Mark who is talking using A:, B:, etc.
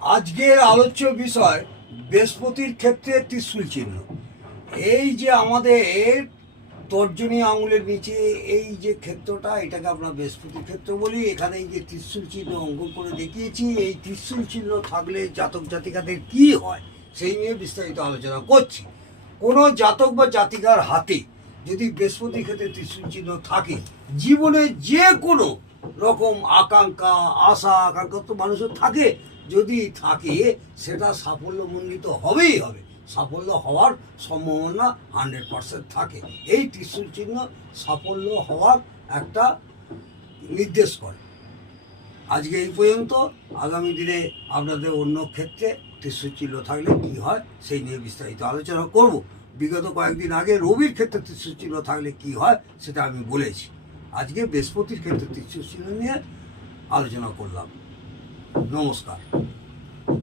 A: আজকের আলোচ্য বিষয় বৃহস্পতির ক্ষেত্রে ত্রিশূল চিহ্ন। এই যে আমাদের এর তর্জনী আঙুলের নিচে এই যে ক্ষেত্রটা, এটাকে আমরা বৃহস্পতির ক্ষেত্র বলি। এখানে এই যে ত্রিশূল চিহ্ন অঙ্কন করে দেখিয়েছি, এই ত্রিশূল চিহ্ন থাকলে জাতক জাতিকাদের কি হয় সেই নিয়ে বিস্তারিত আলোচনা করছি। কোনো জাতক বা জাতিকার হাতে যদি বৃহস্পতির ক্ষেত্রে ত্রিশূল চিহ্ন থাকে, জীবনে যে কোনো রকম আকাঙ্ক্ষা, আশা, আকাঙ্ক্ষা তো মানুষের থাকে যদি থাকে, সেটা সাফল্যমণ্ডিত হবেই হবে। সাফল্য হওয়ার সম্ভাবনা হান্ড্রেড পার্সেন্ট থাকে। এই ত্রিশূল চিহ্ন সাফল্য হওয়ার একটা নির্দেশ করে। আজকে এই পর্যন্ত। আগামী দিনে আপনাদের অন্য ক্ষেত্রে ত্রিশূল চিহ্ন থাকলে কী হয়, সেই নিয়ে বিস্তারিত আলোচনা করব। বিগত কয়েকদিন আগে রবির ক্ষেত্রে ত্রিশূল চিহ্ন থাকলে কী হয়, সেটা আমি বলেছি। আজকে বৃহস্পতির ক্ষেত্রে ত্রিশূল চিহ্ন নিয়ে আলোচনা করলাম। নমস্কার।